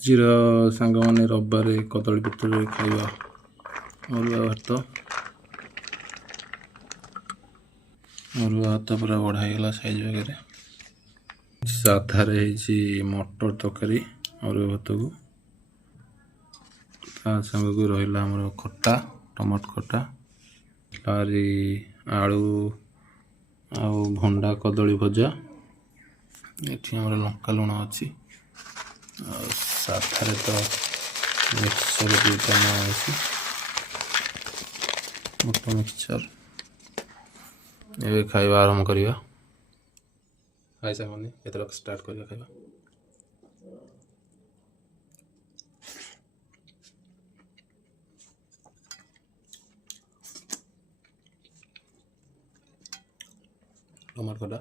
ଆଜିର ସାଙ୍ଗମାନେ ରବିବାରେ କଦଳୀ ପତ୍ରରେ ଖାଇବା ଅରୁଆ ଭାତ ପୁରା ବଢ଼ା ହେଇଗଲା ସାଇଜ୍ ବଗେରେ। ସାଧାରେ ହେଇଛି ମଟର ତରକାରୀ ଅରୁଆ ଭାତକୁ, ତା ସାଙ୍ଗକୁ ରହିଲା ଆମର ଖଟା, ଟମାଟୋ ଖଟା, ଆହୁରି ଆଳୁ ଆଉ ଭଣ୍ଡା କଦଳୀ ଭଜା। ଏଠି ଆମର ଲଙ୍କା ଲୁଣ ଅଛି। ଆଉ ସାଧାରେ ତ ମିକ୍ସଚର ଦୁଇଟା ଅଛି, ମୋଟ ମିକ୍ସଚର। ଏବେ ଖାଇବା ଆରମ୍ଭ କରିବା। ହାଇ ସାଙ୍ଗମାନେ, ଏଥର ଷ୍ଟାର୍ଟ କରିବା ଖାଇବା। ଟମାଟୋ ଖଟା